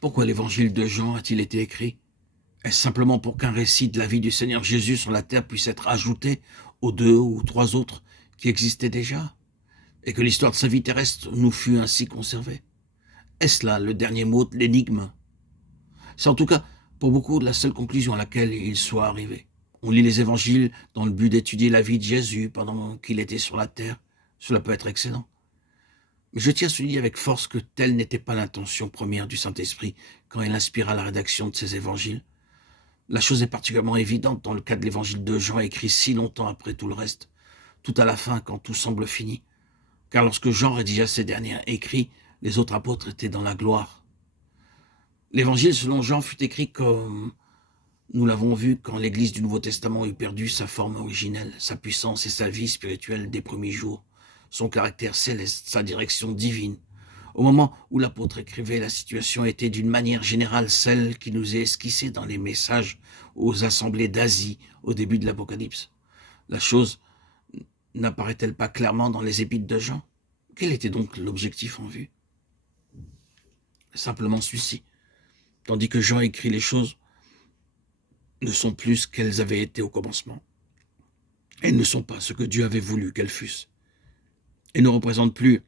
Pourquoi l'évangile de Jean a-t-il été écrit? Est-ce simplement pour qu'un récit de la vie du Seigneur Jésus sur la terre puisse être ajouté aux 2 ou 3 autres qui existaient déjà, et que l'histoire de sa vie terrestre nous fût ainsi conservée? Est-ce là le dernier mot de l'énigme? C'est en tout cas, pour beaucoup, la seule conclusion à laquelle il soit arrivé. On lit les évangiles dans le but d'étudier la vie de Jésus pendant qu'il était sur la terre. Cela peut être excellent. Mais je tiens à souligner avec force que telle n'était pas l'intention première du Saint-Esprit quand il inspira la rédaction de ces évangiles. La chose est particulièrement évidente dans le cas de l'évangile de Jean, écrit si longtemps après tout le reste, tout à la fin quand tout semble fini. Car lorsque Jean rédigea ces derniers écrits, les autres apôtres étaient dans la gloire. L'évangile selon Jean fut écrit comme nous l'avons vu quand l'Église du Nouveau Testament eut perdu sa forme originelle, sa puissance et sa vie spirituelle des premiers jours, son caractère céleste, sa direction divine. Au moment où l'apôtre écrivait, la situation était d'une manière générale celle qui nous est esquissée dans les messages aux assemblées d'Asie au début de l'Apocalypse. La chose n'apparaît-elle pas clairement dans les épîtres de Jean? Quel était donc l'objectif en vue? Simplement celui-ci. Tandis que Jean écrit, les choses ne sont plus ce qu'elles avaient été au commencement. Elles ne sont pas ce que Dieu avait voulu qu'elles fussent. Et ne représentent plus,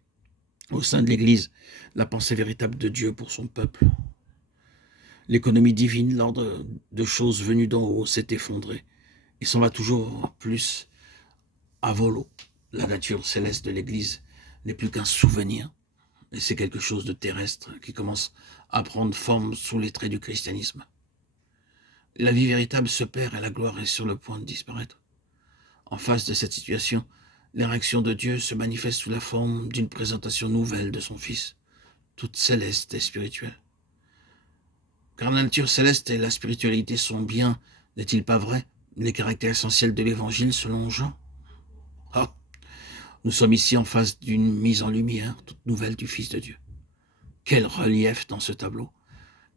au sein de l'Église, la pensée véritable de Dieu pour son peuple. L'économie divine, l'ordre de choses venues d'en haut, s'est effondré et s'en va toujours plus à volo. La nature céleste de l'Église n'est plus qu'un souvenir, et c'est quelque chose de terrestre qui commence à prendre forme sous les traits du christianisme. La vie véritable se perd et la gloire est sur le point de disparaître. En face de cette situation, l'érection de Dieu se manifeste sous la forme d'une présentation nouvelle de son Fils, toute céleste et spirituelle. Car la nature céleste et la spiritualité sont bien, n'est-il pas vrai, les caractères essentiels de l'Évangile selon Jean? Ah, nous sommes ici en face d'une mise en lumière toute nouvelle du Fils de Dieu. Quel relief dans ce tableau!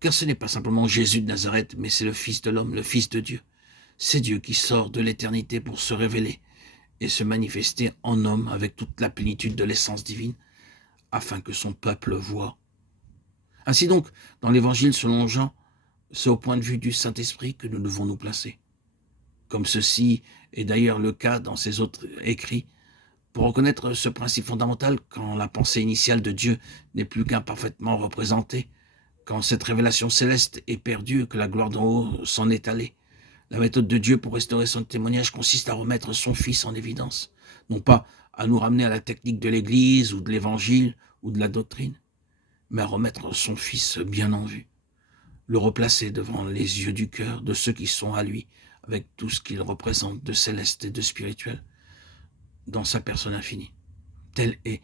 Car ce n'est pas simplement Jésus de Nazareth, mais c'est le Fils de l'homme, le Fils de Dieu. C'est Dieu qui sort de l'éternité pour se révéler et se manifester en homme avec toute la plénitude de l'essence divine, afin que son peuple voie. Ainsi donc, dans l'Évangile selon Jean, c'est au point de vue du Saint-Esprit que nous devons nous placer. Comme ceci est d'ailleurs le cas dans ces autres écrits, pour reconnaître ce principe fondamental, quand la pensée initiale de Dieu n'est plus qu'imparfaitement représentée, quand cette révélation céleste est perdue et que la gloire d'en haut s'en est allée, la méthode de Dieu pour restaurer son témoignage consiste à remettre son Fils en évidence, non pas à nous ramener à la technique de l'Église ou de l'Évangile ou de la doctrine, mais à remettre son Fils bien en vue, le replacer devant les yeux du cœur de ceux qui sont à lui, avec tout ce qu'il représente de céleste et de spirituel, dans sa personne infinie. Telle est,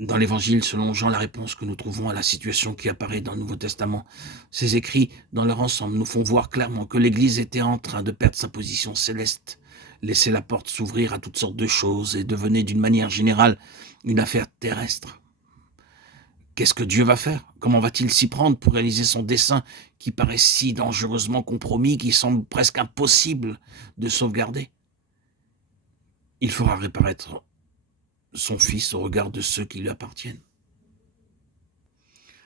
dans l'Évangile selon Jean, la réponse que nous trouvons à la situation qui apparaît dans le Nouveau Testament. Ces écrits, dans leur ensemble, nous font voir clairement que l'Église était en train de perdre sa position céleste, laisser la porte s'ouvrir à toutes sortes de choses et devenait d'une manière générale une affaire terrestre. Qu'est-ce que Dieu va faire? Comment va-t-il s'y prendre pour réaliser son dessein qui paraît si dangereusement compromis, qui semble presque impossible de sauvegarder? Il fera reparaître son Fils au regard de ceux qui lui appartiennent.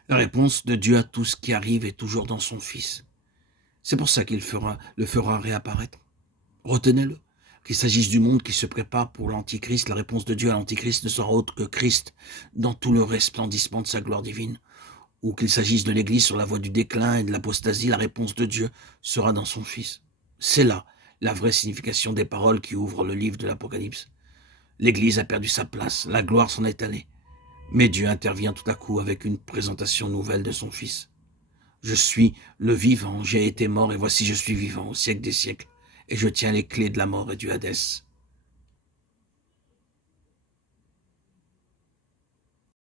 La réponse de Dieu à tout ce qui arrive est toujours dans son Fils. C'est pour ça qu'il le fera réapparaître. Retenez-le. Qu'il s'agisse du monde qui se prépare pour l'Antichrist, la réponse de Dieu à l'Antichrist ne sera autre que Christ dans tout le resplendissement de sa gloire divine. Ou qu'il s'agisse de l'Église sur la voie du déclin et de l'apostasie, la réponse de Dieu sera dans son Fils. C'est là la vraie signification des paroles qui ouvrent le livre de l'Apocalypse. L'Église a perdu sa place, la gloire s'en est allée. Mais Dieu intervient tout à coup avec une présentation nouvelle de son Fils. Je suis le vivant, j'ai été mort et voici je suis vivant au siècle des siècles, et je tiens les clés de la mort et du Hadès.